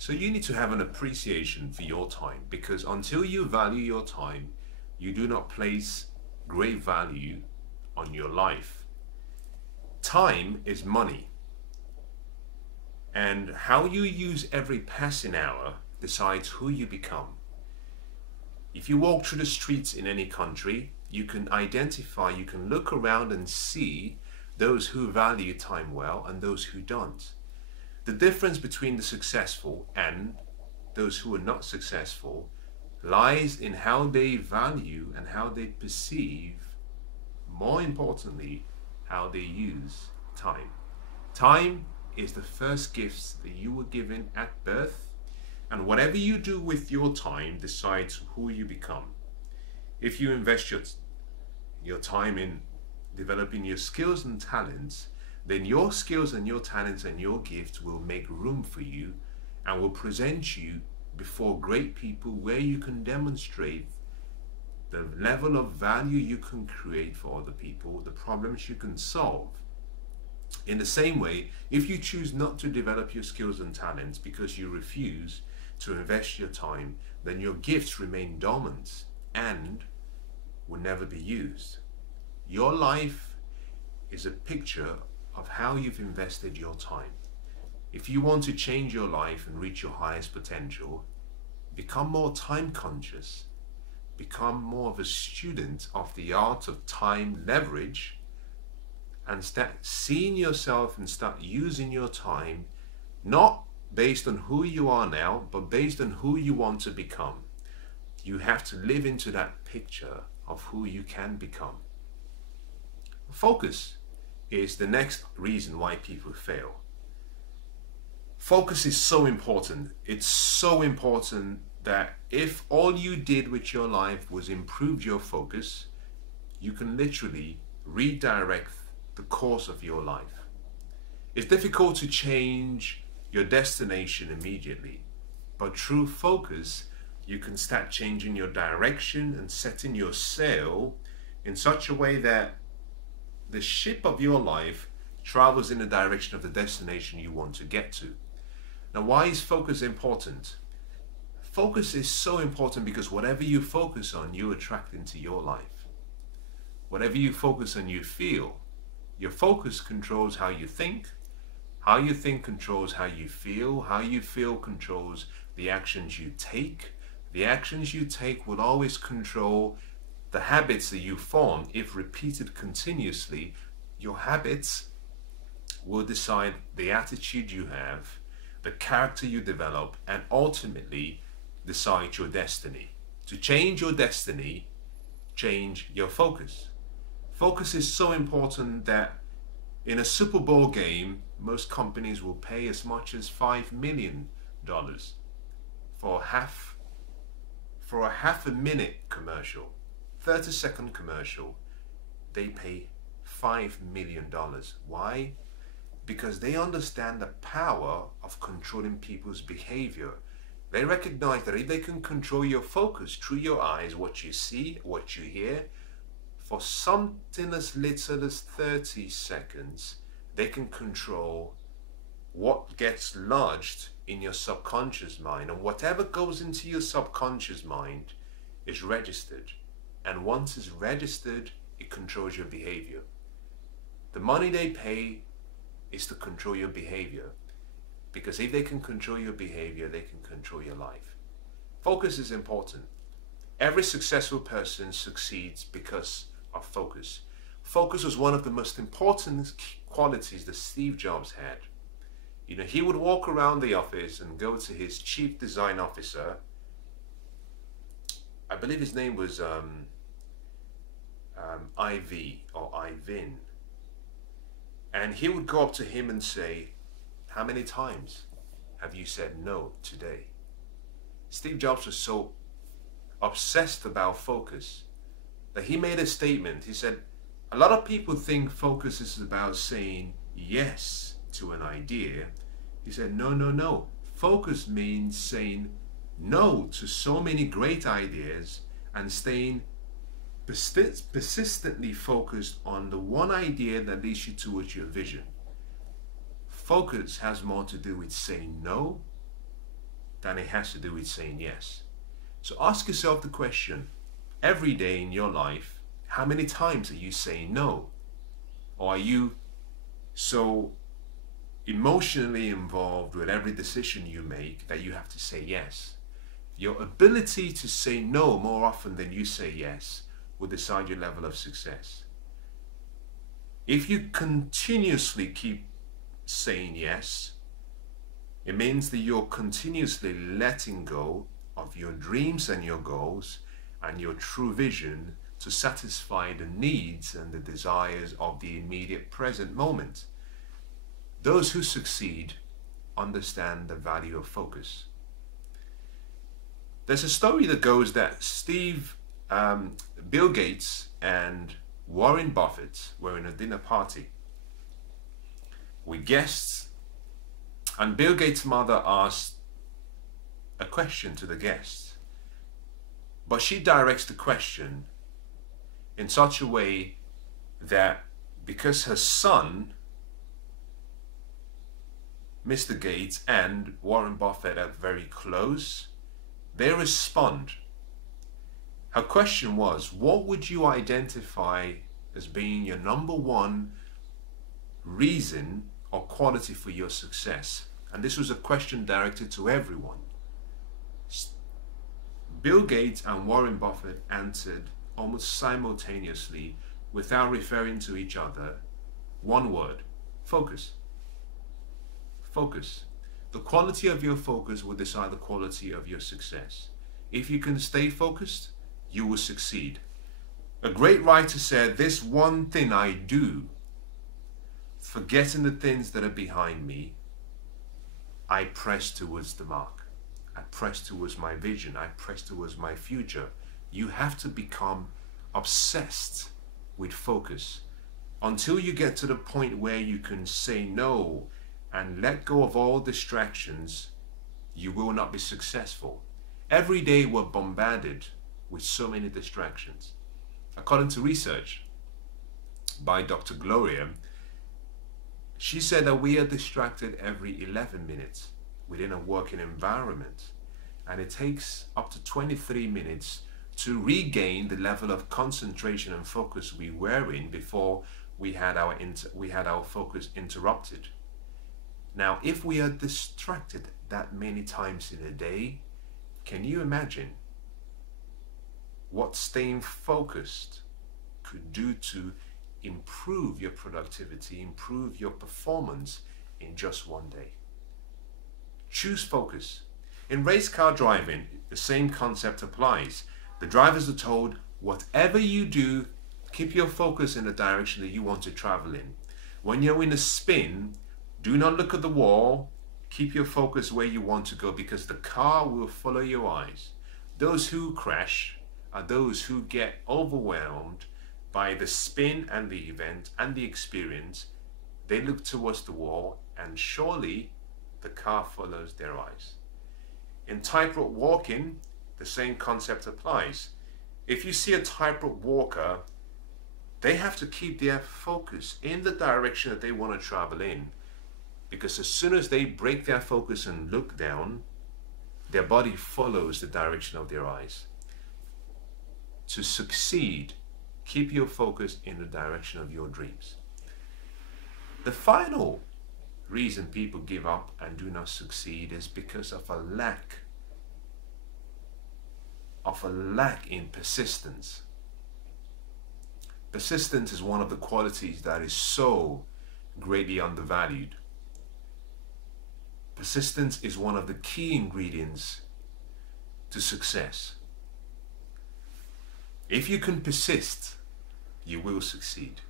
So you need to have an appreciation for your time, because until you value your time, you do not place great value on your life. Time is money, and how you use every passing hour decides who you become. If you walk through the streets in any country, you can identify, you can look around and see those who value time well and those who don't. The difference between the successful and those who are not successful lies in how they value and how they perceive, more importantly, how they use time. Time is the first gift that you were given at birth, and whatever you do with your time decides who you become. If you invest your time in developing your skills and talents, then your skills and your talents and your gifts will make room for you and will present you before great people, where you can demonstrate the level of value you can create for other people, the problems you can solve. In the same way, if you choose not to develop your skills and talents because you refuse to invest your time, then your gifts remain dormant and will never be used. Your life is a picture of how you've invested your time. If you want to change your life and reach your highest potential, become more time conscious, become more of a student of the art of time leverage, and start seeing yourself and start using your time not based on who you are now, but based on who you want to become. You have to live into that picture of who you can become. Focus is the next reason why people fail. Focus is so important. It's so important that if all you did with your life was improve your focus, you can literally redirect the course of your life. It's difficult to change your destination immediately, but through focus, you can start changing your direction and setting your sail in such a way that the ship of your life travels in the direction of the destination you want to get to. Now, why is focus important? Focus is so important because whatever you focus on, you attract into your life. Whatever you focus on, you feel. Your focus controls how you think controls how you feel controls the actions you take. The actions you take will always control the habits that you form. If repeated continuously, your habits will decide the attitude you have, the character you develop, and ultimately decide your destiny. To change your destiny, change your focus. Focus is so important that in a Super Bowl game, most companies will pay as much as $5 million for a half a minute commercial, 30-second commercial. They pay $5 million. Why? Because they understand the power of controlling people's behavior. They recognize that if they can control your focus through your eyes, what you see, what you hear, for something as little as 30 seconds, they can control what gets lodged in your subconscious mind. And whatever goes into your subconscious mind is registered. And once it's registered, it controls your behavior. The money they pay is to control your behavior. Because if they can control your behavior, they can control your life. Focus is important. Every successful person succeeds because of focus. Focus was one of the most important qualities that Steve Jobs had. You know, he would walk around the office and go to his chief design officer. I believe his name was IV or Ivan. And he would go up to him and say, "How many times have you said no today?" Steve Jobs was so obsessed about focus that he made a statement. He said, a lot of people think focus is about saying yes to an idea. He said, no. Focus means saying no to so many great ideas and staying persistently focused on the one idea that leads you towards your vision. Focus has more to do with saying no than it has to do with saying yes. So ask yourself the question, every day in your life, how many times are you saying no? Or are you so emotionally involved with every decision you make that you have to say yes? Your ability to say no more often than you say yes will decide your level of success. If you continuously keep saying yes, it means that you're continuously letting go of your dreams and your goals and your true vision to satisfy the needs and the desires of the immediate present moment. Those who succeed understand the value of focus. There's a story that goes that Bill Gates and Warren Buffett were in a dinner party with guests, and Bill Gates' mother asked a question to the guests, but she directs the question in such a way that because her son, Mr. Gates, and Warren Buffett are very close, they respond. Her question was, what would you identify as being your number one reason or quality for your success? And this was a question directed to everyone. Bill Gates and Warren Buffett answered almost simultaneously without referring to each other. One word: focus. Focus. The quality of your focus will decide the quality of your success. If you can stay focused, you will succeed. A great writer said, "This one thing I do, forgetting the things that are behind me, I press towards the mark. I press towards my vision. I press towards my future." You have to become obsessed with focus until you get to the point where you can say no and let go of all distractions. You will not be successful. Every day we're bombarded with so many distractions. According to research by Dr. Gloria, she said that we are distracted every 11 minutes within a working environment, and it takes up to 23 minutes to regain the level of concentration and focus we were in before we had our focus interrupted. Now, if we are distracted that many times in a day, can you imagine what staying focused could do to improve your productivity, improve your performance in just one day? Choose focus. In race car driving, the same concept applies. The drivers are told, whatever you do, keep your focus in the direction that you want to travel in. When you're in a spin, do not look at the wall. Keep your focus where you want to go, because the car will follow your eyes. Those who crash are those who get overwhelmed by the spin and the event and the experience. They look towards the wall, and surely the car follows their eyes. In tightrope walking, the same concept applies. If you see a tightrope walker, they have to keep their focus in the direction that they want to travel in, because as soon as they break their focus and look down, their body follows the direction of their eyes. To succeed, keep your focus in the direction of your dreams. The final reason people give up and do not succeed is because of a lack in persistence. Persistence is one of the qualities that is so greatly undervalued. Persistence is one of the key ingredients to success. If you can persist, you will succeed.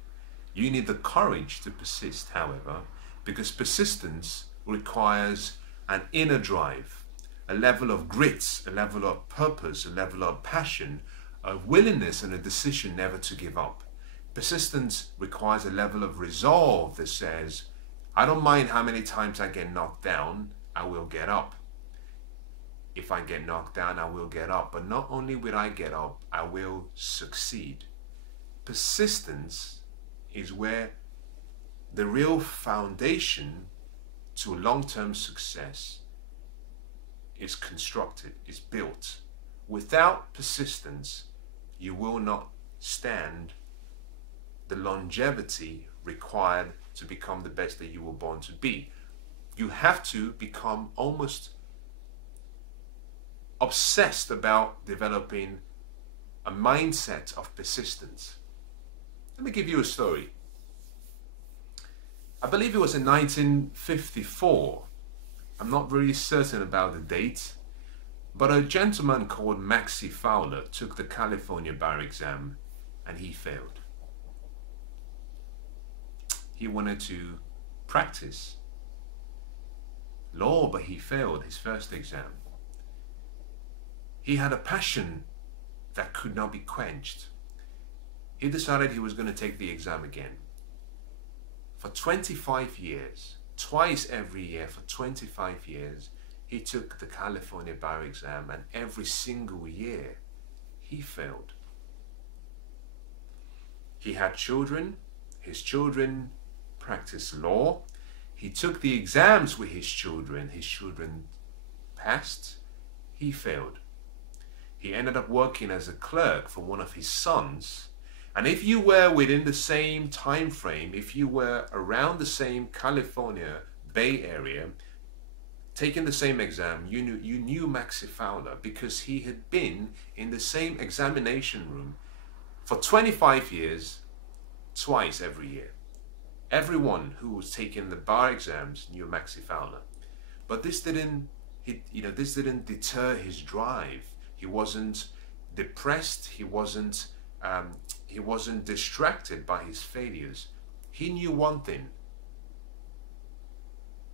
You need the courage to persist, however, because persistence requires an inner drive, a level of grit, a level of purpose, a level of passion, a willingness and a decision never to give up. Persistence requires a level of resolve that says, I don't mind how many times I get knocked down, I will get up. If I get knocked down, I will get up. But not only will I get up, I will succeed. Persistence is where the real foundation to long-term success is constructed, is built. Without persistence, you will not stand the longevity required to become the best that you were born to be. You have to become almost obsessed about developing a mindset of persistence. Let me give you a story. I believe it was in 1954. I'm not really certain about the date, but a gentleman called Maxie Fowler took the California bar exam and he failed. He wanted to practice law, but he failed his first exam. He had a passion that could not be quenched. He decided he was going to take the exam again. For 25 years, twice every year for 25 years, he took the California bar exam, and every single year he failed. He had children. His children practiced law. He took the exams with his children passed. He failed. He ended up working as a clerk for one of his sons. And if you were within the same time frame, if you were around the same California Bay Area, taking the same exam, you knew Maxie Fowler because he had been in the same examination room for 25 years, twice every year. Everyone who was taking the bar exams knew Maxie Fowler. But this didn't deter his drive. He wasn't depressed. He wasn't distracted by his failures. He knew one thing,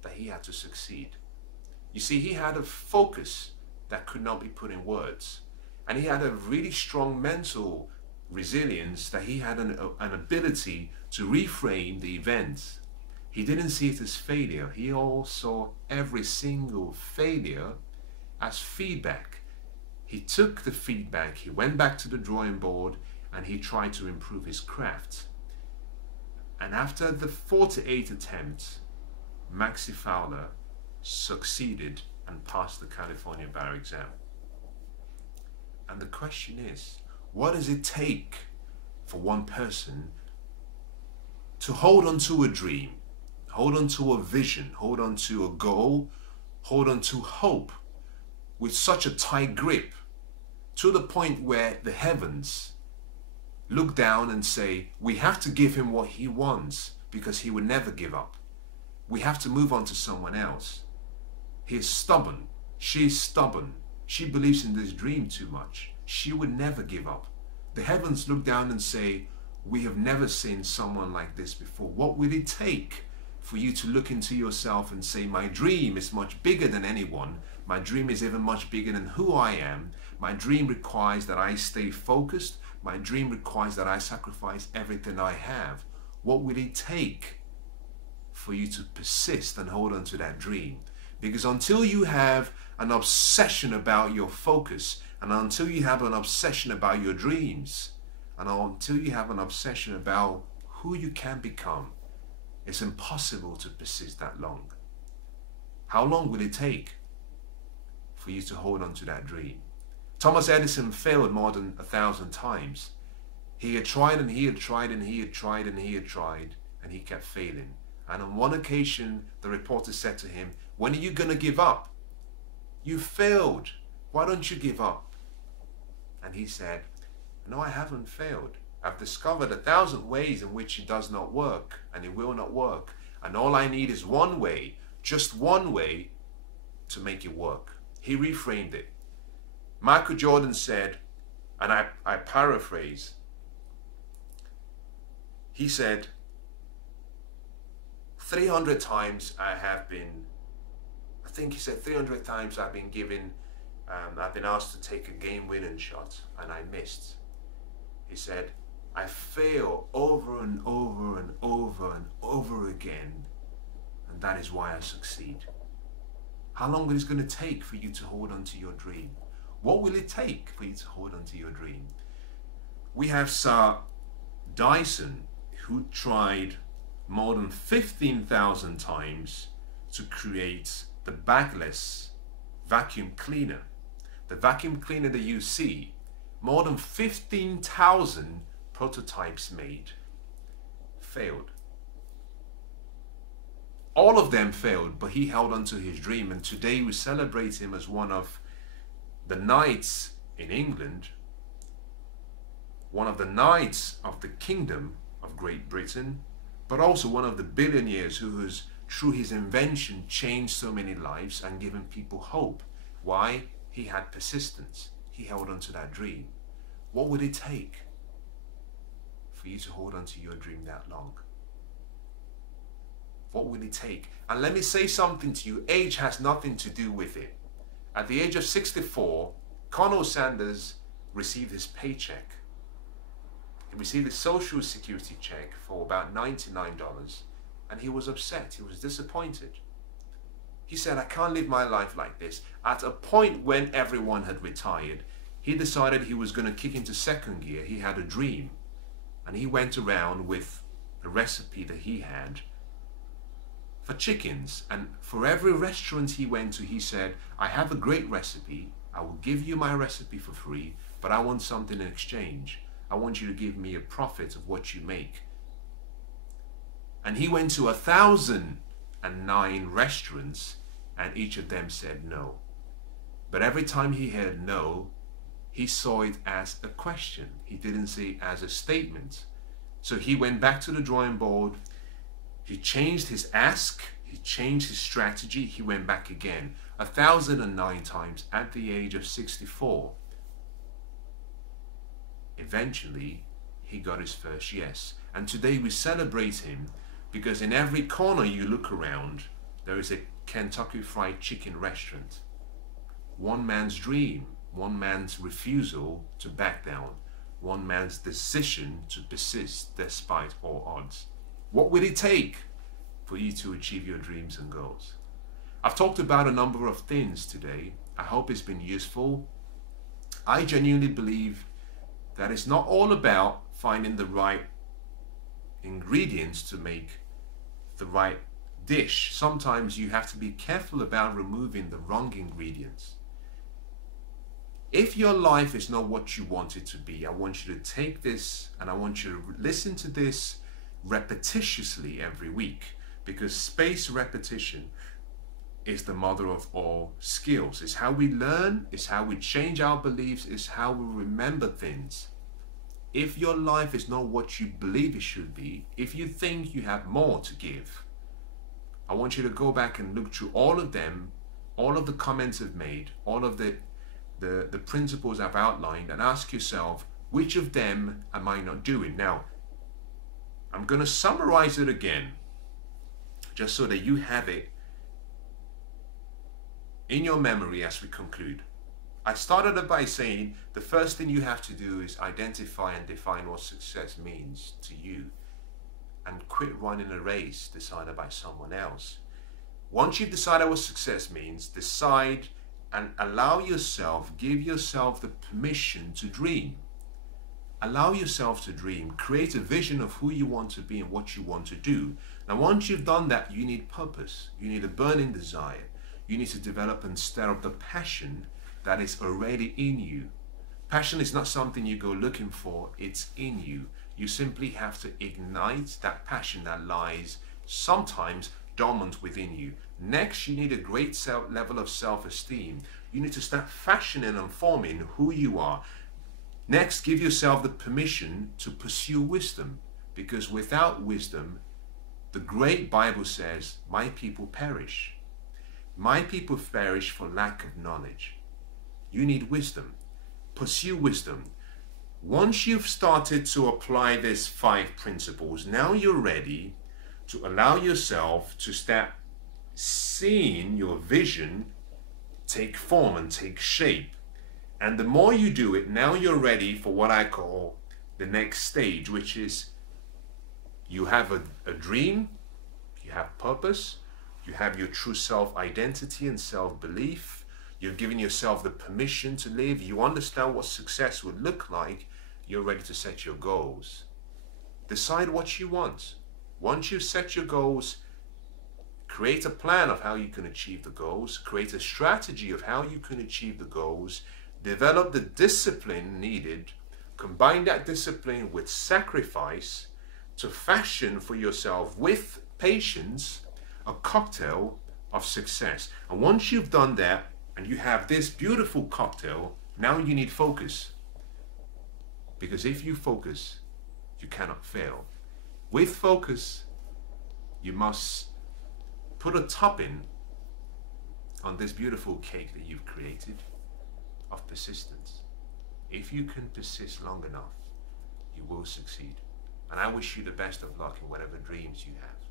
that he had to succeed. You see, he had a focus that could not be put in words. And he had a really strong mental resilience, that he had an ability to reframe the events. He didn't see it as failure. He all saw every single failure as feedback. He took the feedback, he went back to the drawing board, and he tried to improve his craft. And after the 48th attempt, Maxie Fowler succeeded and passed the California bar exam. And the question is, what does it take for one person to hold on to a dream, hold on to a vision, hold on to a goal, hold on to hope with such a tight grip, to the point where the heavens look down and say, we have to give him what he wants because he would never give up. We have to move on to someone else. He is stubborn. She is stubborn. She believes in this dream too much. She would never give up. The heavens look down and say, we have never seen someone like this before. What will it take for you to look into yourself and say, my dream is much bigger than anyone. My dream is even much bigger than who I am. My dream requires that I stay focused. My dream requires that I sacrifice everything I have. What will it take for you to persist and hold on to that dream? Because until you have an obsession about your focus, and until you have an obsession about your dreams, and until you have an obsession about who you can become, it's impossible to persist that long. How long will it take for you to hold on to that dream? Thomas Edison failed more than 1,000 times. He had tried and he had tried and he had tried and he had tried, and he kept failing. And on one occasion, the reporter said to him, when are you going to give up? You failed. Why don't you give up? And he said, no, I haven't failed. I've discovered 1,000 ways in which it does not work, and it will not work. And all I need is one way, just one way, to make it work. He reframed it. Michael Jordan said, and I paraphrase, he said, 300 times I have been, I think he said 300 times I've been given, I've been asked to take a game-winning shot, and I missed. He said, I fail over and over and over and over again, and that is why I succeed. How long is it going to take for you to hold on to your dream? What will it take for you to hold on to your dream? We have Sir Dyson, who tried more than 15,000 times to create the backless vacuum cleaner. The vacuum cleaner that you see, more than 15,000 prototypes made, failed. All of them failed, but he held on to his dream, and today we celebrate him as one of the knights in England, one of the knights of the Kingdom of Great Britain, but also one of the billionaires who has, through his invention, changed so many lives and given people hope. Why? He had persistence. He held on to that dream. What would it take for you to hold on to your dream that long? What will it take? And let me say something to you. Age has nothing to do with it. At the age of 64, Colonel Sanders received his paycheck. He received a social security check for about $99, and he was upset. He was disappointed. He said, I can't live my life like this. At a point when everyone had retired, he decided he was going to kick into second gear. He had a dream, and he went around with a recipe that he had for chickens, and for every restaurant he went to, he said, I have a great recipe. I will give you my recipe for free, but I want something in exchange. I want you to give me a profit of what you make. And he went to 1,009 restaurants, and each of them said no. But every time he heard no, he saw it as a question. He didn't see it as a statement. So he went back to the drawing board. He changed his ask, he changed his strategy, he went back again 1,009 times at the age of 64. Eventually, he got his first yes. And today we celebrate him because in every corner you look around, there is a Kentucky Fried Chicken restaurant. One man's dream, one man's refusal to back down, one man's decision to persist despite all odds. What will it take for you to achieve your dreams and goals? I've talked about a number of things today. I hope it's been useful. I genuinely believe that it's not all about finding the right ingredients to make the right dish. Sometimes you have to be careful about removing the wrong ingredients. If your life is not what you want it to be, I want you to take this and I want you to listen to this repetitiously every week, because spaced repetition is the mother of all skills. It's how we learn, it's how we change our beliefs, it's how we remember things. If your life is not what you believe it should be, if you think you have more to give, I want you to go back and look through all of them, all of the comments I've made, all of the principles I've outlined, and ask yourself, which of them am I not doing? Now, I'm going to summarize it again, just so that you have it in your memory as we conclude. I started it by saying the first thing you have to do is identify and define what success means to you, and quit running a race decided by someone else. Once you've decided what success means, decide and allow yourself, give yourself the permission to dream. Allow yourself to dream. Create a vision of who you want to be and what you want to do. Now, once you've done that, you need purpose. You need a burning desire. You need to develop and stir up the passion that is already in you. Passion is not something you go looking for. It's in you. You simply have to ignite that passion that lies sometimes dormant within you. Next, you need a great level of self-esteem. You need to start fashioning and forming who you are. Next, give yourself the permission to pursue wisdom, because without wisdom, the great Bible says, my people perish. My people perish for lack of knowledge. You need wisdom. Pursue wisdom. Once you've started to apply these 5 principles, now you're ready to allow yourself to start seeing your vision take form and take shape. And the more you do it, now you're ready for what I call the next stage, which is you have a dream, you have purpose, you have your true self-identity and self-belief, you've given yourself the permission to live, you understand what success would look like, you're ready to set your goals. Decide what you want. Once you've set your goals, create a plan of how you can achieve the goals, create a strategy of how you can achieve the goals, develop the discipline needed, combine that discipline with sacrifice to fashion for yourself with patience a cocktail of success. And once you've done that and you have this beautiful cocktail, now you need focus. Because if you focus, you cannot fail. With focus, you must put a topping on this beautiful cake that you've created of persistence. If you can persist long enough, you will succeed. And I wish you the best of luck in whatever dreams you have.